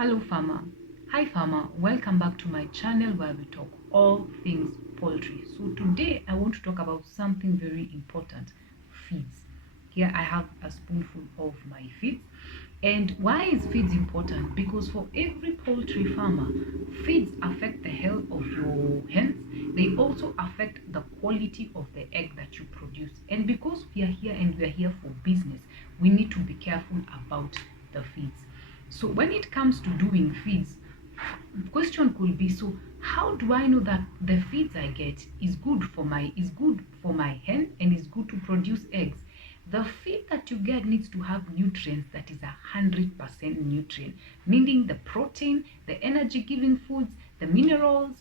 Hello farmer. Hi farmer, welcome back to my channel where we talk all things poultry. So today I want to talk about something very important, feeds. Here I have a spoonful of my feeds. And why is feeds important? Because for every poultry farmer, feeds affect the health of your hens. They also affect the quality of the egg that you produce. And because we are here and we are here for business, we need to be careful about the feeds. So when it comes to doing feeds, the question could be, so how do I know that the feeds I get is good for my hen and is good to produce eggs? The feed that you get needs to have nutrients that is 100% nutrient, meaning the protein, the energy giving foods, the minerals,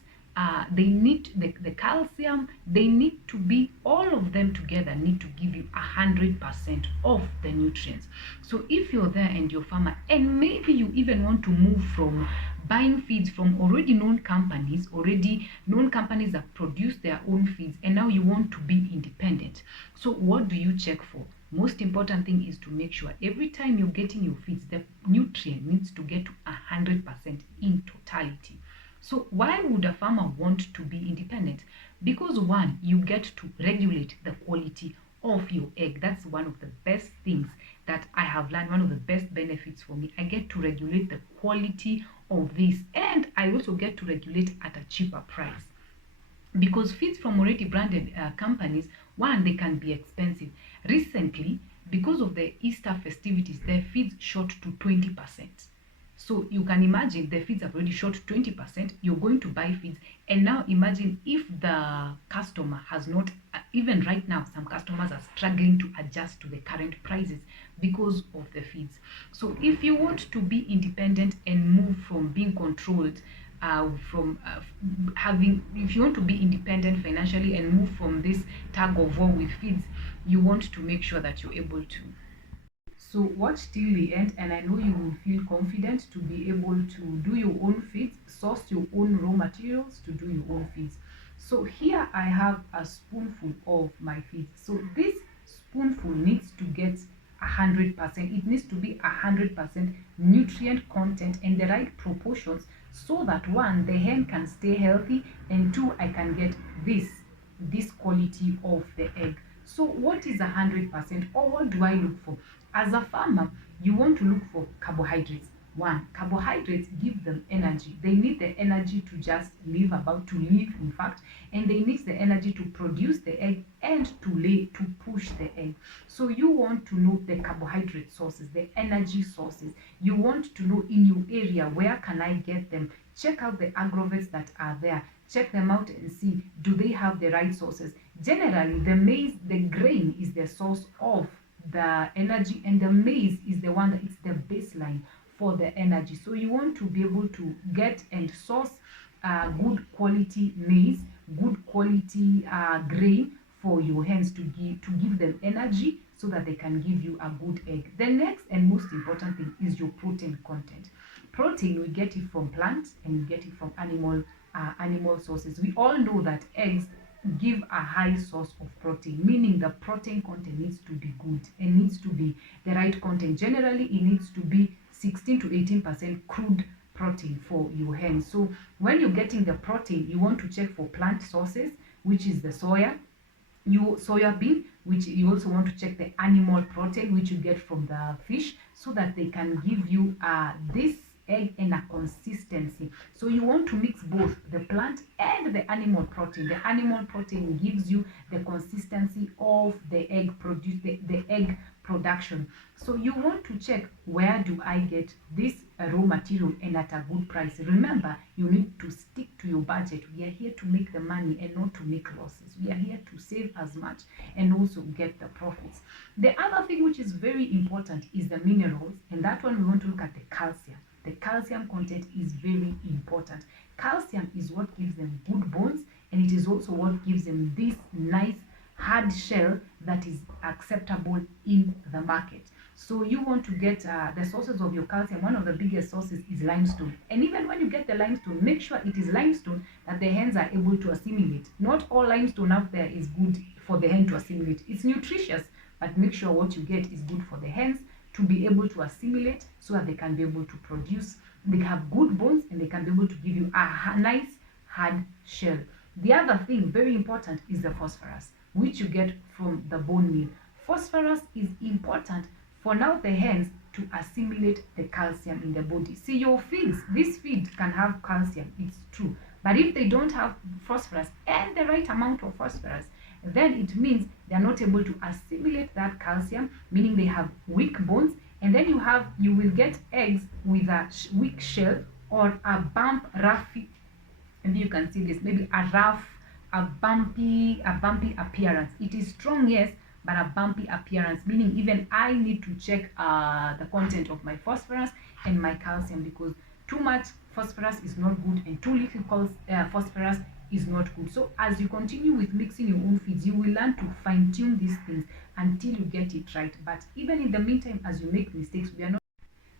they need the calcium, they need to be, all of them together need to give you 100% of the nutrients. So if you're there and you're farmer and maybe you even want to move from buying feeds from already known companies that produce their own feeds, and now you want to be independent. So what do you check for? Most important thing is to make sure every time you're getting your feeds, the nutrient needs to get to 100% in totality. So why would a farmer want to be independent? Because one, you get to regulate the quality of your egg. That's one of the best things that I have learned, one of the best benefits for me. I get to regulate the quality of this, and I also get to regulate at a cheaper price. Because feeds from already branded companies, one, they can be expensive. Recently, because of the Easter festivities, their feeds shot to 20%. So you can imagine the feeds have already shot 20%. You're going to buy feeds, and now imagine if the customer has not, even right now, some customers are struggling to adjust to the current prices because of the feeds. So if you want to be independent and move from being controlled, from having, if you want to be independent financially and move from this tug of war with feeds, you want to make sure that you're able to. So watch till the end, and I know you will feel confident to be able to do your own feeds, source your own raw materials to do your own feeds. So here I have a spoonful of my feeds. So this spoonful needs to get 100%. It needs to be 100% nutrient content and the right proportions, so that one, the hen can stay healthy, and two, I can get this quality of the egg. So what is 100%, or what do I look for? As a farmer, you want to look for carbohydrates. One, carbohydrates give them energy. They need the energy to just live, about to live, in fact, and they need the energy to produce the egg and to lay, to push the egg. So you want to know the carbohydrate sources, the energy sources. You want to know in your area, where can I get them? Check out the agrovets that are there. Check them out and see, do they have the right sources? Generally, the maize, the grain is the source of the energy, and the maize is the one that is the baseline for the energy. So you want to be able to get and source good quality maize, good quality grain for your hens to give them energy, so that they can give you a good egg. The next and most important thing is your protein content. Protein, we get it from plants and we get it from animal sources. We all know that eggs give a high source of protein, meaning the protein content needs to be good and needs to be the right content. Generally, it needs to be 16 to 18% crude protein for your hens. So when you're getting the protein, you want to check for plant sources, which is the soya bean, which you also want to check the animal protein, which you get from the fish, so that they can give you this egg in a consistency. So you want to mix both the plant and the animal protein. The animal protein gives you the consistency of the the egg production. So you want to check, where do I get this raw material and at a good price? Remember, you need to stick to your budget. We are here to make the money and not to make losses. We are here to save as much and also get the profits. The other thing which is very important is the minerals, and that one we want to look at the calcium. The calcium content is very important. Calcium is what gives them good bones, and it is also what gives them this nice hard shell that is acceptable in the market. So you want to get the sources of your calcium. One of the biggest sources is limestone. And even when you get the limestone, make sure it is limestone that the hens are able to assimilate. Not all limestone out there is good for the hen to assimilate. It's nutritious, but make sure what you get is good for the hens to be able to assimilate so that they can be able to produce, they have good bones and they can be able to give you a nice hard shell. The other thing, very important, is the phosphorus, which you get from the bone meal. Phosphorus is important for now the hens to assimilate the calcium in the body. See, your feeds, this feed can have calcium, it's true. But if they don't have phosphorus and the right amount of phosphorus, then it means they are not able to assimilate that calcium, meaning they have weak bones, and then you will get eggs with a weak shell or a roughy, maybe you can see this, maybe a bumpy appearance. It is strong, yes, but a bumpy appearance, meaning even I need to check the content of my phosphorus and my calcium, because too much phosphorus is not good and too little phosphorus is not good. So as you continue with mixing your own feeds, you will learn to fine-tune these things until you get it right. But even in the meantime, as you make mistakes, we are not.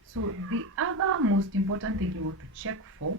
So the other most important thing you want to check for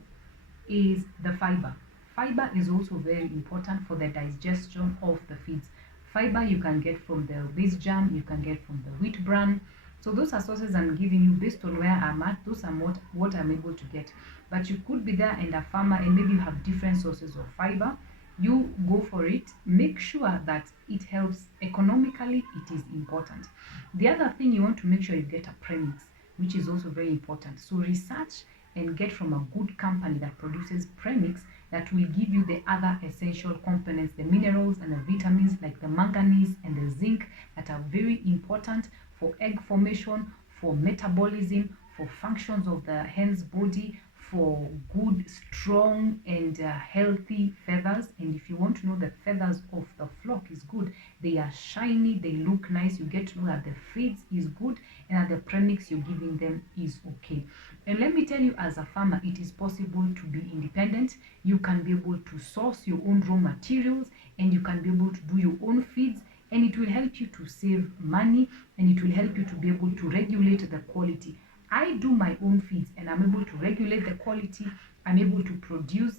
is the fiber. Fiber is also very important for the digestion of the feeds. Fiber you can get from the base germ, you can get from the wheat bran. So those are sources I'm giving you based on where I'm at. Those are what I'm able to get. But you could be there and a farmer and maybe you have different sources of fiber. You go for it. Make sure that it helps economically. It is important. The other thing, you want to make sure you get a premix, which is also very important. So research and get from a good company that produces premix that will give you the other essential components, the minerals and the vitamins like the manganese and the zinc that are very important for egg formation, for metabolism, for functions of the hen's body, for good, strong and healthy feathers. And if you want to know the feathers of the flock is good, they are shiny, they look nice, you get to know that the feeds is good and that the premix you're giving them is okay. And let me tell you, as a farmer, it is possible to be independent. You can be able to source your own raw materials and you can be able to do your own feeds, and it will help you to save money and it will help you to be able to regulate the quality. I do my own feeds and I'm able to regulate the quality. I'm able to produce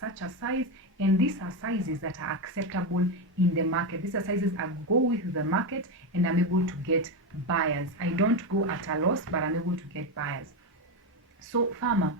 such a size, and these are sizes that are acceptable in the market. These are sizes I go with the market and I'm able to get buyers. I don't go at a loss, but I'm able to get buyers. So farmer,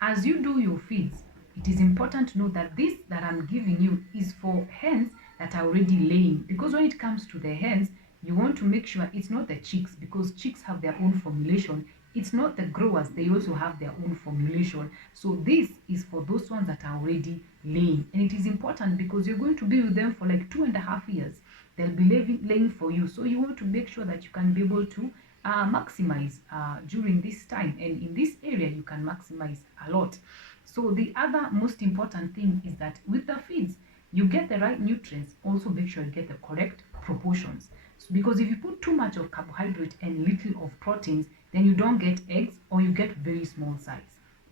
as you do your feeds, it is important to know that this that I'm giving you is for hens that are already laying, because when it comes to the hens, you want to make sure it's not the chicks, because chicks have their own formulation. It's not the growers, they also have their own formulation. So this is for those ones that are already laying, and it is important because you're going to be with them for like 2.5 years. They'll be laying for you, so you want to make sure that you can be able to maximize during this time, and in this area you can maximize a lot. So the other most important thing is that with the feeds, you get the right nutrients. Also make sure you get the correct proportions, so because if you put too much of carbohydrate and little of proteins, then you don't get eggs, or you get very small size,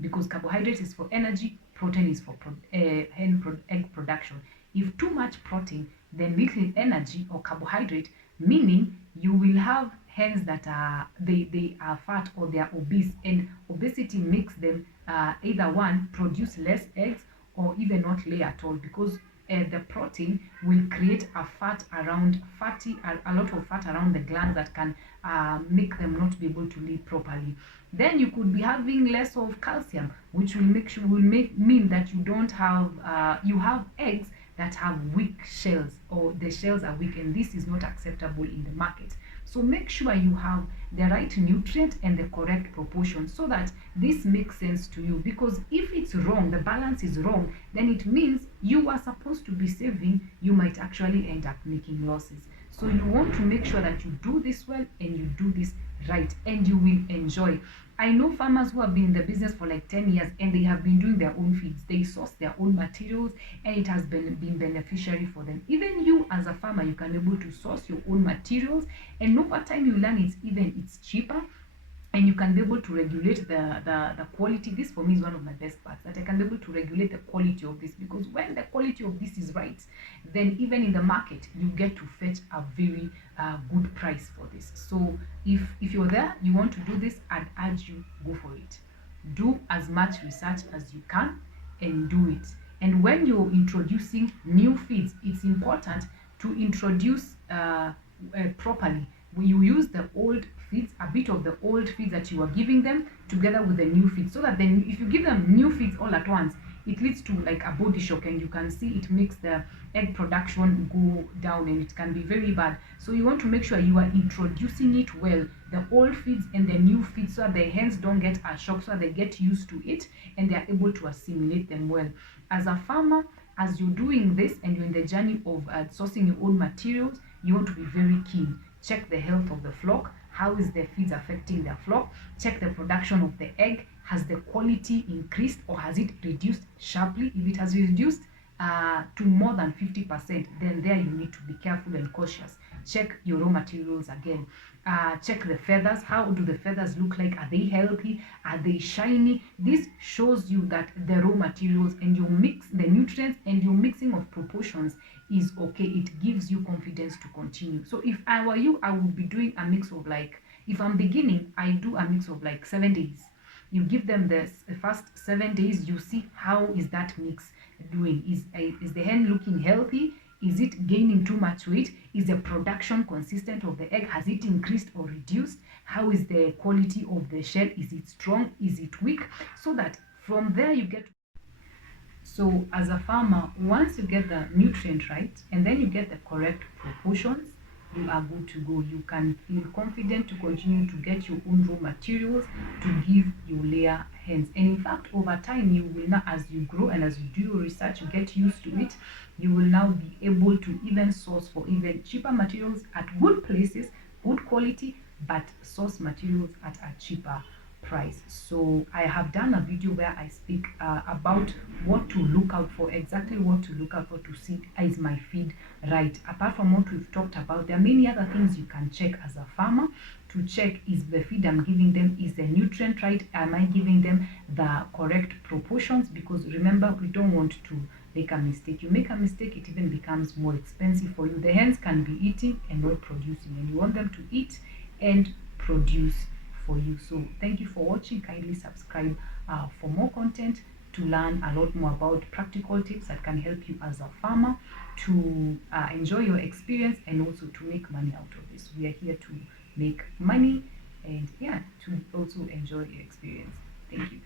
because carbohydrate is for energy, protein is for egg production. If too much protein, then little energy or carbohydrate, meaning you will have hens that are they are fat or they are obese, and obesity makes them either one, produce less eggs, or even not lay at all, because the protein will create a lot of fat around the glands that can make them not be able to lay properly. Then you could be having less of calcium, which will mean that you don't have you have eggs that have weak shells, or the shells are weak, and this is not acceptable in the market. So make sure you have the right nutrient and the correct proportion, so that this makes sense to you, because if it's wrong, the balance is wrong, then it means you are supposed to be saving, you might actually end up making losses. So you want to make sure that you do this well and you do this right, and you will enjoy. I know farmers who have been in the business for like 10 years and they have been doing their own feeds. They source their own materials and it has been beneficiary for them. Even you as a farmer, you can be able to source your own materials, and over time you learn it's cheaper, and you can be able to regulate the quality. This for me is one of my best parts, that I can be able to regulate the quality of this, because when the quality of this is right, then even in the market you get to fetch a very good price for this. So if you're there, you want to do this, I'd urge you, go for it. Do as much research as you can and do it. And when you're introducing new feeds, it's important to introduce properly. you use the old feeds, a bit of the old feeds that you are giving them together with the new feeds, so that then if you give them new feeds all at once, it leads to like a body shock, and you can see it makes the egg production go down, and it can be very bad. So you want to make sure you are introducing it well, the old feeds and the new feeds, so that the hens don't get a shock, so that they get used to it and they are able to assimilate them well. As a farmer, as you're doing this and you're in the journey of sourcing your own materials, you want to be very keen. Check the health of the flock. How is the feeds affecting their flock? Check the production of the egg. Has the quality increased or has it reduced sharply? If it has reduced to more than 50%, then there you need to be careful and cautious. Check your raw materials again. Check the feathers. How do the feathers look like? Are they healthy? Are they shiny? This shows you that the raw materials and your mix, the nutrients and your mixing of proportions is okay. It gives you confidence to continue. So if I were you, I would be doing a mix of like, if I'm beginning, I do a mix of like 7 days. You give them the first 7 days, you see how is that mix doing. Is the hen looking healthy? Is it gaining too much weight? Is the production consistent of the egg? Has it increased or reduced? How is the quality of the shell? Is it strong? Is it weak? So that from there you get. So as a farmer, once you get the nutrient right and then you get the correct proportions, you are good to go. You can feel confident to continue to get your own raw materials to give your layer hens. And in fact, over time, you will now, as you grow and as you do your research, you get used to it, you will now be able to even source for even cheaper materials at good places, good quality, but source materials at a cheaper price. So I have done a video where I speak about what to look out for, exactly what to look out for to see is my feed right. Apart from what we've talked about, there are many other things you can check as a farmer to check, is the feed I'm giving them, is the nutrient right, am I giving them the correct proportions? Because remember, we don't want to make a mistake. You make a mistake, it even becomes more expensive for you. The hens can be eating and not producing, and you want them to eat and produce for you. So thank you for watching. Kindly subscribe for more content to learn a lot more about practical tips that can help you as a farmer to enjoy your experience and also to make money out of this. We are here to make money and to also enjoy your experience. Thank you.